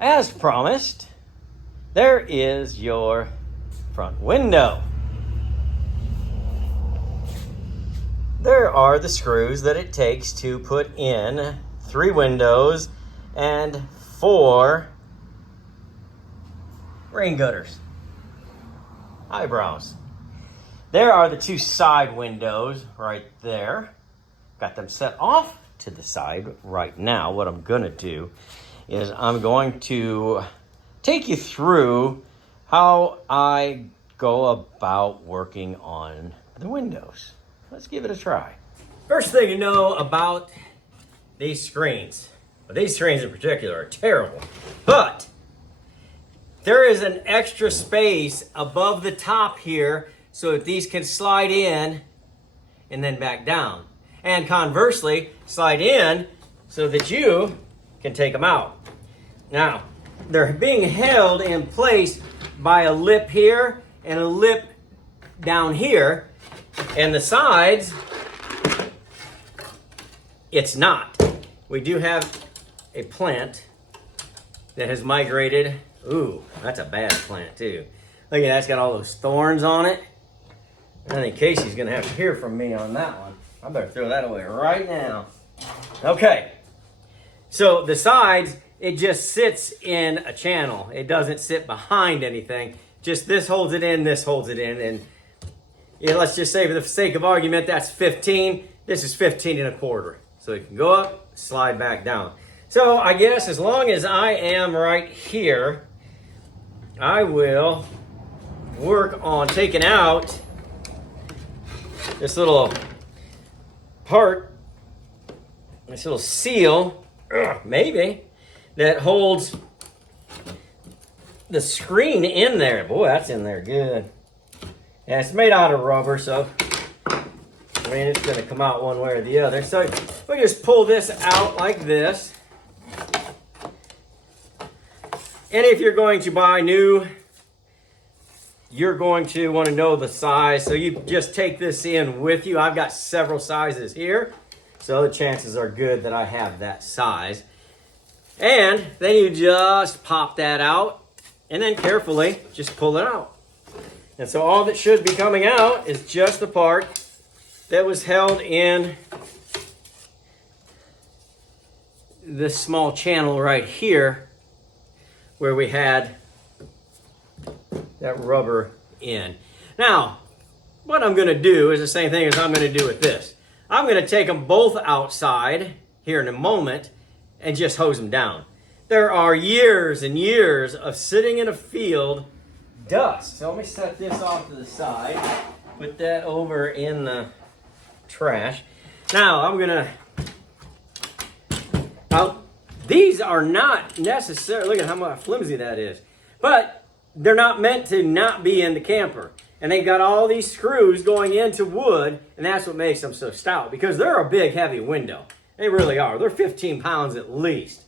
As promised, there is your front window. There are the screws that it takes to put in 3 windows and 4 rain gutters, eyebrows. There are the 2 side windows right there. Got them set off to the side right now. What I'm gonna do is I'm going to take you through how I go about working on the windows. Let's give it a try. First thing to know about these screens, these screens in particular are terrible, but there is an extra space above the top here so that these can slide in and then back down. And conversely, slide in so that you can take them out. Now, they're being held in place by a lip here and a lip down here. And the sides, it's not. We do have a plant that has migrated. Ooh, that's a bad plant too. Look at that, it's got all those thorns on it. I think Casey's gonna have to hear from me on that one. I better throw that away right now. Okay, so the sides, it just sits in a channel. It doesn't sit behind anything. Just this holds it in, this holds it in, and yeah, let's just say for the sake of argument, that's 15. This is 15 1/4. So it can go up, slide back down. So I guess as long as I am right here, I will work on taking out this little part, this little seal, maybe, that holds the screen in there. Boy, that's in there good. Yeah, it's made out of rubber, so I mean, it's gonna come out one way or the other. So we just pull this out like this. And if you're going to buy new, you're going to want to know the size. So you just take this in with you. I've got several sizes here, so the chances are good that I have that size. And then you just pop that out and then carefully just pull it out. And so all that should be coming out is just the part that was held in this small channel right here where we had that rubber in. Now, what I'm gonna do is the same thing as I'm gonna do with this. I'm gonna take them both outside here in a moment and just hose them down. There are years and years of sitting in a field dust. So let me set this off to the side, put that over in the trash. Now I'm gonna, now these are not necessarily, look at how much flimsy that is, but they're not meant to not be in the camper. And they've got all these screws going into wood, and that's what makes them so stout, because they're a big, heavy window. They really are. They're 15 pounds at least.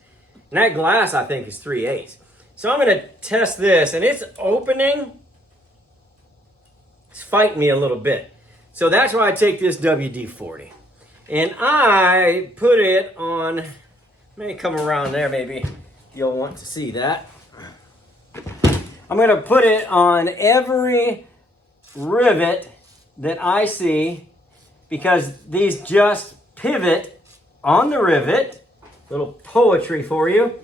And that glass, I think, is 3/8. So I'm gonna test this, and it's opening. It's fighting me a little bit. So that's why I take this WD-40. And I put it on, let me come around there, maybe you'll want to see that. I'm gonna put it on every rivet that I see, because these just pivot on the rivet. Little poetry for you.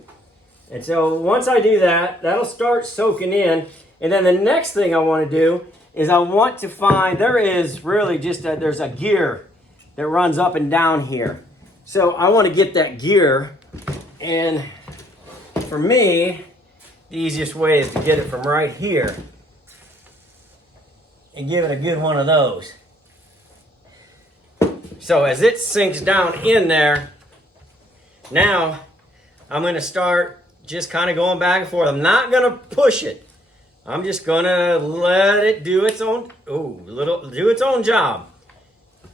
And so once I do that, that'll start soaking in. And then the next thing I want to do is I want to find, there is really just there's a gear that runs up and down here. So I want to get that gear, and for me, the easiest way is to get it from right here and give it a good one of those. So as it sinks down in there, now I'm going to start just kind of going back and forth. I'm not going to push it. I'm just going to let it do its own, do its own job.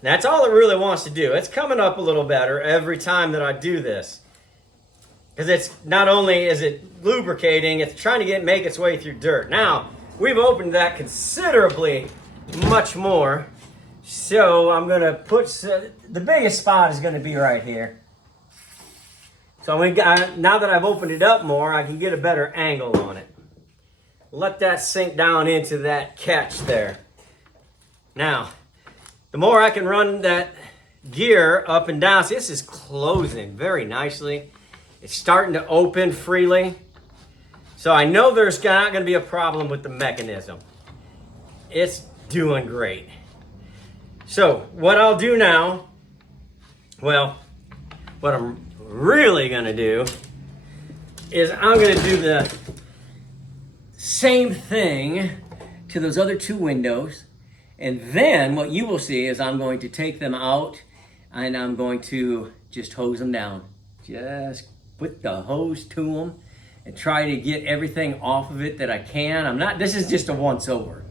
That's all it really wants to do. It's coming up a little better every time that I do this. Because it's not only is it lubricating, it's trying to make its way through dirt. Now, we've opened that considerably much more. So I'm going to put, the biggest spot is going to be right here. So now that I've opened it up more, I can get a better angle on it. Let that sink down into that catch there. Now, the more I can run that gear up and down, see, this is closing very nicely. It's starting to open freely. So I know there's not going to be a problem with the mechanism. It's doing great. So what I'll do now, well, what I'm really going to do is I'm going to do the same thing to those other two windows. And then what you will see is I'm going to take them out and I'm going to just hose them down. Just put the hose to them and try to get everything off of it that I can. This is just a once over.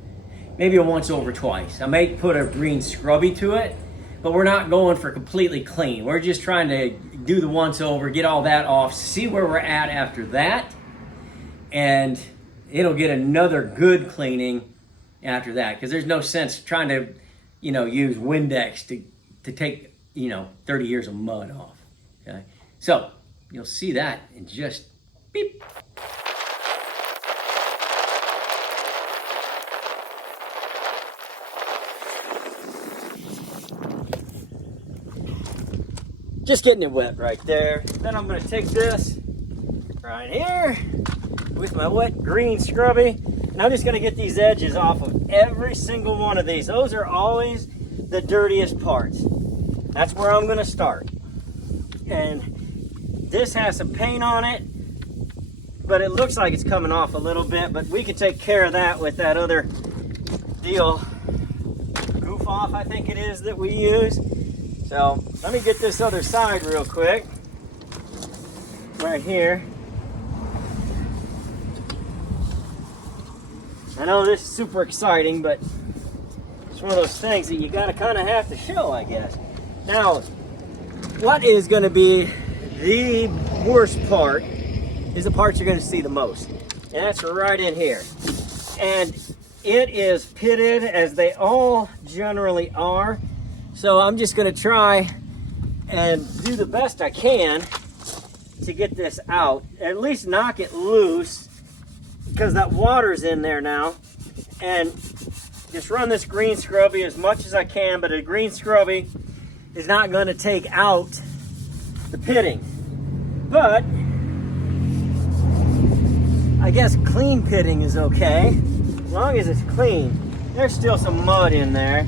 Maybe a once over twice. I may put a green scrubby to it, but we're not going for completely clean. We're just trying to do the once over, get all that off, see where we're at after that, and it'll get another good cleaning after that, because there's no sense trying to, use Windex to take, 30 years of mud off, okay? So, you'll see that in just beep. Just getting it wet right there. Then I'm gonna take this right here with my wet green scrubby. And I'm just gonna get these edges off of every single one of these. Those are always the dirtiest parts. That's where I'm gonna start. And this has some paint on it, but it looks like it's coming off a little bit, but we can take care of that with that other deal, Goof Off, I think it is, that we use. So let me get this other side real quick, right here. I know this is super exciting, but it's one of those things that you gotta kind of have to show, I guess. Now, what is gonna be the worst part is the part you're gonna see the most. And that's right in here. And it is pitted, as they all generally are. So I'm just gonna try and do the best I can to get this out. At least knock it loose, because that water's in there now. And just run this green scrubby as much as I can, but a green scrubby is not gonna take out the pitting. But I guess clean pitting is okay, as long as it's clean. There's still some mud in there.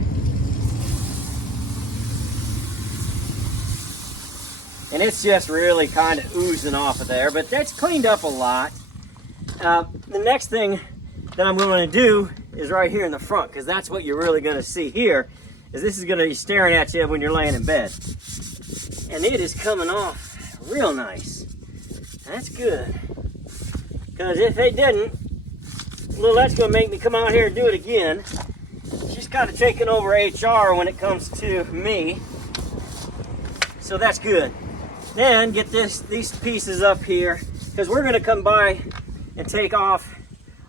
And it's just really kind of oozing off of there, but that's cleaned up a lot. The next thing that I'm going to do is right here in the front, because that's what you're really going to see here, is this is going to be staring at you when you're laying in bed. And it is coming off real nice. That's good. Because if it didn't, Lilette's going to make me come out here and do it again. She's kind of taking over HR when it comes to me. So that's good. Then get these pieces up here, because we're going to come by and take off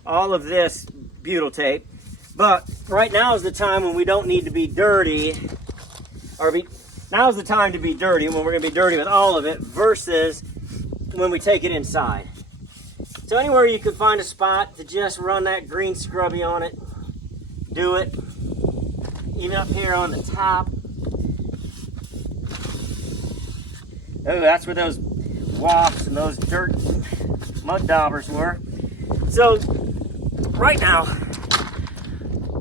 all of this butyl tape. But right now is the time when we don't need to be dirty, now's the time to be dirty, when we're going to be dirty with all of it, versus when we take it inside. So anywhere you can find a spot to just run that green scrubby on it, do it. Even up here on the top. Oh, that's where those wafts and those dirt mud daubers were. So right now,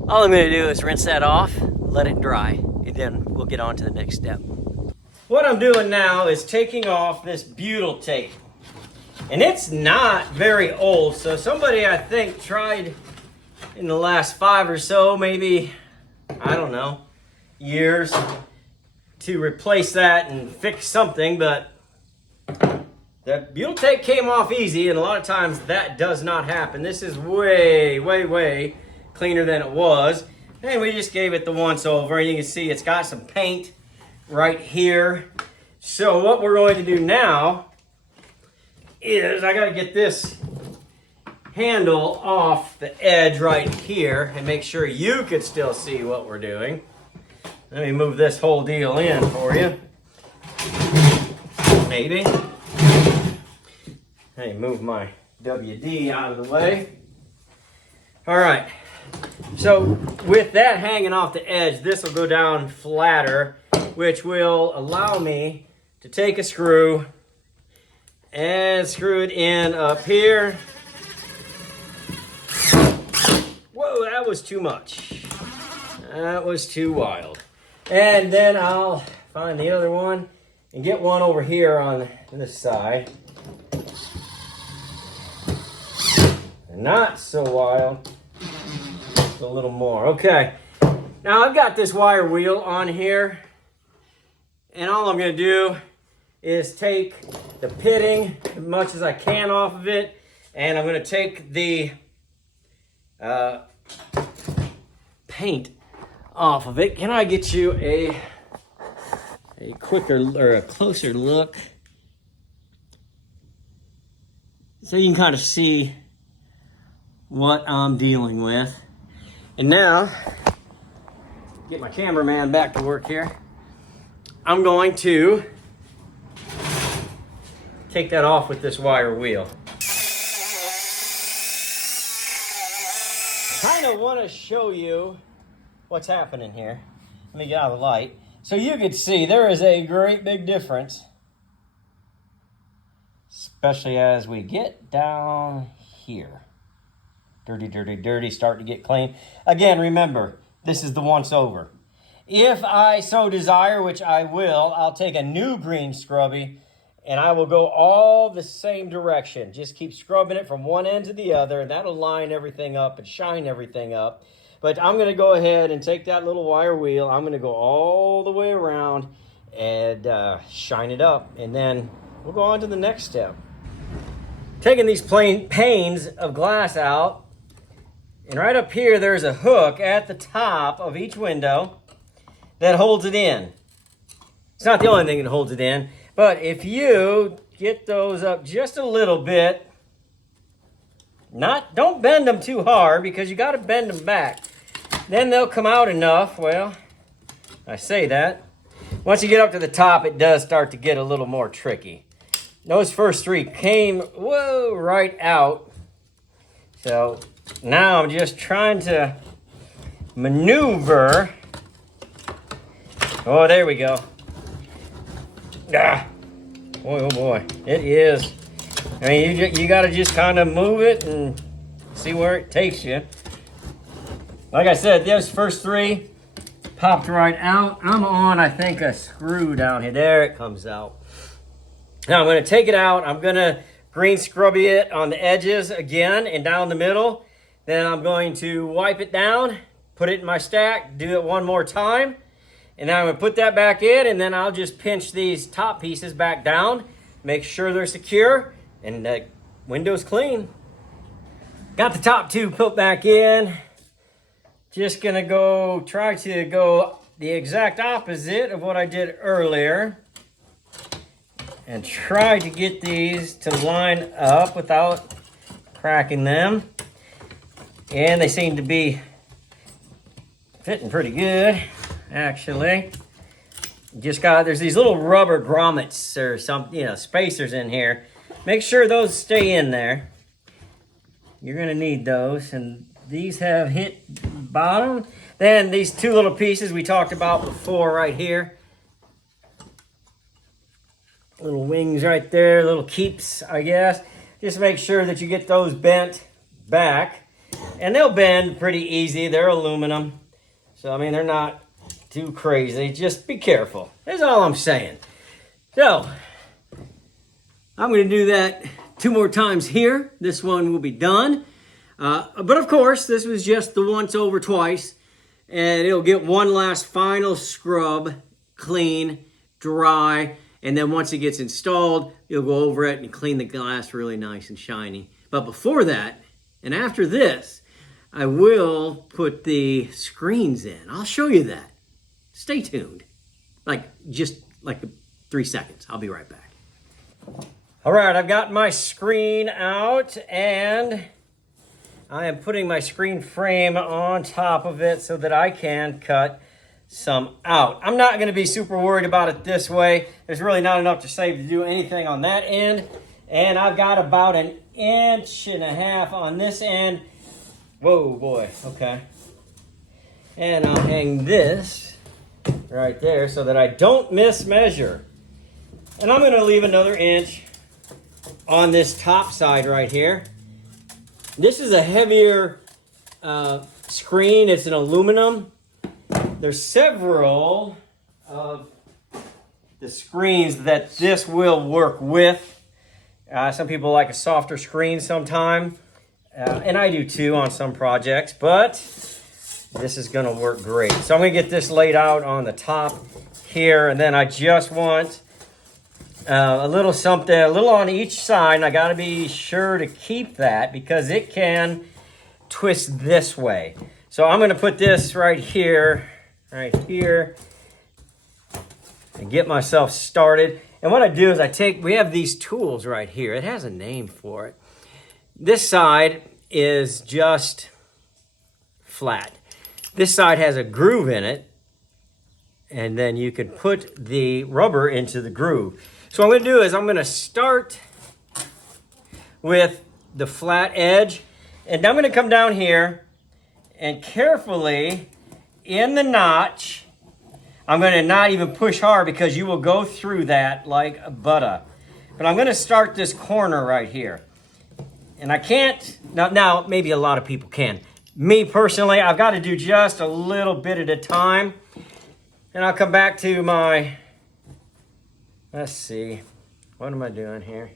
all I'm going to do is rinse that off, let it dry, and then we'll get on to the next step. What I'm doing now is taking off this butyl tape. And it's not very old, so somebody, I think, tried in the last 5 or so, maybe, I don't know, years, to replace that and fix something, but the butyl tape came off easy, and a lot of times that does not happen. This is way, way, way cleaner than it was. And we just gave it the once over, and you can see it's got some paint right here. So what we're going to do now is I got to get this handle off the edge right here and make sure you could still see what we're doing. Let me move this whole deal in for you. Maybe. Hey, move my WD out of the way. All right. So with that hanging off the edge, this will go down flatter, which will allow me to take a screw and screw it in up here. Whoa, that was too much. That was too wild. And then I'll find the other one and get one over here on this side. Not so wild. Just a little more. Okay. Now I've got this wire wheel on here. And all I'm going to do is take the pitting as much as I can off of it. And I'm going to take the paint off of it. Can I get you a quicker or a closer look so you can kind of see what I'm dealing with? And now, get my cameraman back to work here. I'm going to take that off with this wire wheel. Kind of want to show you what's happening here. Let me get out of the light. So you can see there is a great big difference, especially as we get down here. Dirty, dirty, dirty, start to get clean. Again, remember, this is the once over. If I so desire, which I will, I'll take a new green scrubby and I will go all the same direction. Just keep scrubbing it from one end to the other, and that'll line everything up and shine everything up. But I'm going to go ahead and take that little wire wheel. I'm going to go all the way around and shine it up. And then we'll go on to the next step. Taking these plain panes of glass out. And right up here, there's a hook at the top of each window that holds it in. It's not the only thing that holds it in. But if you get those up just a little bit, don't bend them too hard because you got to bend them back. Then they'll come out enough. Well, I say that. Once you get up to the top, it does start to get a little more tricky. Those first three came, right out. So now I'm just trying to maneuver. Oh, there we go. Ah, boy, oh boy, it is. I mean, you got to just kind of move it and see where it takes you. Like I said, those first three popped right out. I'm on, I think, a screw down here. There it comes out. Now I'm going to take it out. I'm going to green scrubby it on the edges again and down the middle. Then I'm going to wipe it down, put it in my stack, do it one more time. And then I'm going to put that back in, and then I'll just pinch these top pieces back down, make sure they're secure, and the window's clean. Got the top two put back in. Just going to try to go the exact opposite of what I did earlier and try to get these to line up without cracking them. And they seem to be fitting pretty good, actually. There's these little rubber grommets or some, spacers in here. Make sure those stay in there. You're gonna need those, and these have hit bottom. Then these two little pieces we talked about before right here. Little wings right there, little keeps, I guess. Just make sure that you get those bent back. And they'll bend pretty easy. They're aluminum. So, I mean, they're not too crazy. Just be careful. That's all I'm saying. So, I'm going to do that 2 more times here. This one will be done. But, of course, this was just the once over twice. And it'll get one last final scrub, clean, dry. And then once it gets installed, you'll go over it and clean the glass really nice and shiny. But before that, and after this, I will put the screens in. I'll show you that. Stay tuned. Just 3 seconds. I'll be right back. All right, I've got my screen out, and I am putting my screen frame on top of it so that I can cut some out. I'm not going to be super worried about it this way. There's really not enough to save to do anything on that end. And I've got about 1.5 inches on this end. Whoa, boy, okay. And I'll hang this right there so that I don't mismeasure. And I'm gonna leave another inch on this top side right here. This is a heavier screen. It's an aluminum. There's several of the screens that this will work with. Some people like a softer screen sometime, and I do too on some projects, but this is gonna work great. So I'm gonna get this laid out on the top here, and then I just want a little something, a little on each side, and I gotta be sure to keep that because it can twist this way. So I'm gonna put this right here, and get myself started. And what I do is we have these tools right here. It has a name for it. This side is just flat. This side has a groove in it, and then you can put the rubber into the groove. So what I'm gonna do is I'm gonna start with the flat edge, and I'm gonna come down here and carefully in the notch, I'm gonna not even push hard because you will go through that like butter. But I'm gonna start this corner right here. And I can't, now maybe a lot of people can. Me personally, I've got to do just a little bit at a time. And I'll come back to my, let's see, what am I doing here?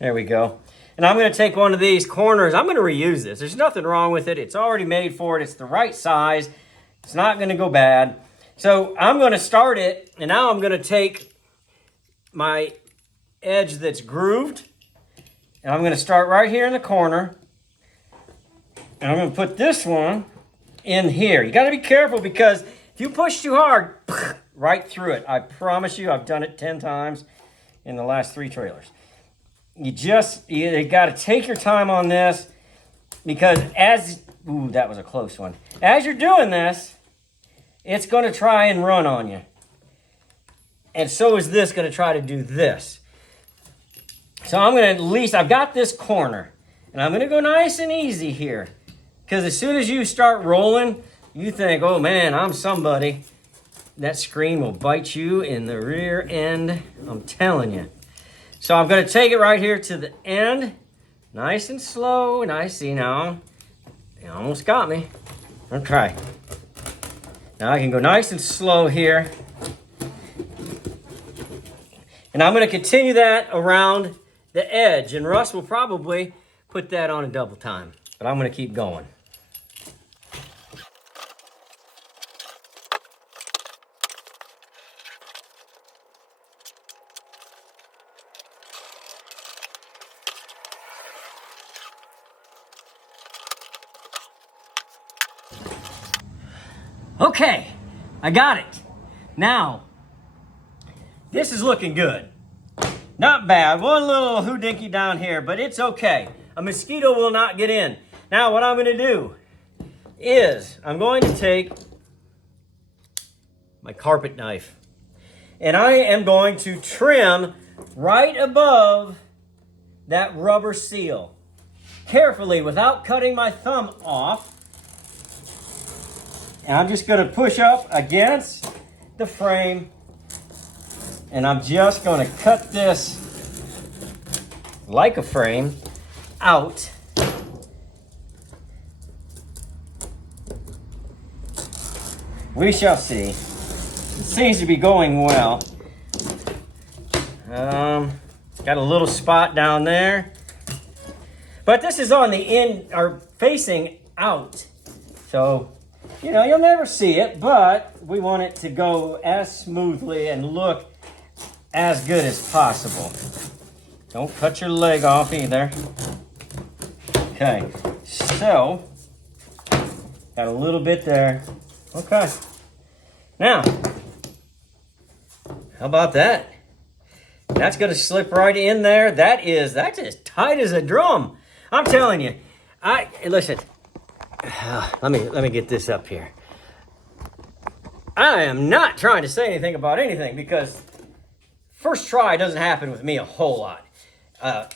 There we go. And I'm gonna take one of these corners. I'm gonna reuse this. There's nothing wrong with it. It's already made for it. It's the right size. It's not gonna go bad. So I'm gonna start it, and now I'm gonna take my edge that's grooved, and I'm gonna start right here in the corner, and I'm gonna put this one in here. You gotta be careful because if you push too hard, right through it. I promise you, I've done it 10 times in the last 3 trailers. You gotta take your time on this because ooh, that was a close one. As you're doing this, it's gonna try and run on you. And so is this gonna try to do this. So I'm gonna I've got this corner, and I'm gonna go nice and easy here. Because as soon as you start rolling, you think, oh man, I'm somebody. That screen will bite you in the rear end, I'm telling you. So I'm gonna take it right here to the end, nice and slow, and I see now, you almost got me. Okay. Now I can go nice and slow here. And I'm gonna continue that around the edge, and Russ will probably put that on a double time, but I'm gonna keep going. Okay, I got it. Now, this is looking good. Not bad. One little hoodinky down here, but it's okay. A mosquito will not get in. Now, what I'm going to do is I'm going to take my carpet knife, and I am going to trim right above that rubber seal. Carefully, without cutting my thumb off. And I'm just going to push up against the frame, and I'm just going to cut this like a frame out. We shall see. It seems to be going well. Got a little spot down there. But this is on the end, or facing out. So, you know, you'll never see it, but we want it to go as smoothly and look as good as possible. Don't cut your leg off either. Okay, so, got a little bit there. Okay. Now, how about that? That's gonna slip right in there. That's as tight as a drum. I'm telling you. Listen. Let me get this up here. I am not trying to say anything about anything because first try doesn't happen with me a whole lot.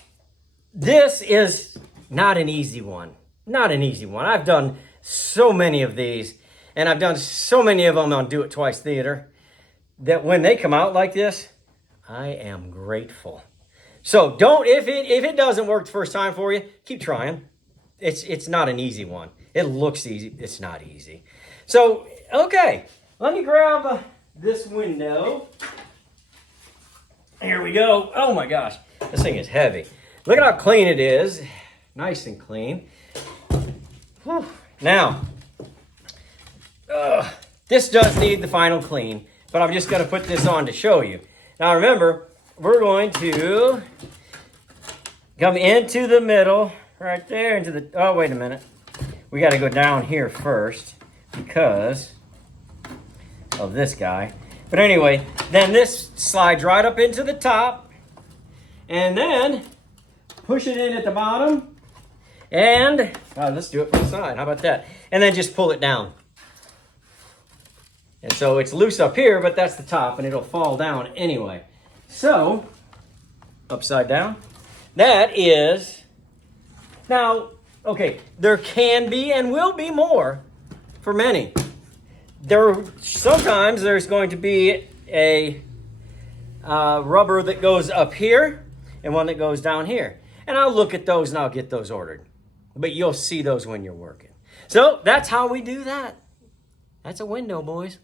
This is not an easy one. Not an easy one. I've done so many of these, and I've done so many of them on Do It Twice Theater, that when they come out like this, I am grateful. So don't, if it doesn't work the first time for you, keep trying. It's not an easy one. It looks easy. It's not easy. So, okay, let me grab this window. Here we go. Oh my gosh, this thing is heavy. Look at how clean it is. Nice and clean. Whew. Now, this does need the final clean, but I'm just going to put this on to show you. Now remember, we're going to come into the middle, right there, into the, oh, wait a minute. We got to go down here first because of this guy. But anyway, then this slides right up into the top, and then push it in at the bottom, and let's do it from the side. How about that? And then just pull it down. And so it's loose up here, but that's the top, and it'll fall down anyway. So, upside down. That is, now, okay, there can be and will be more for many. Sometimes there's going to be a rubber that goes up here and one that goes down here. And I'll look at those and I'll get those ordered. But you'll see those when you're working. So that's how we do that. That's a window, boys.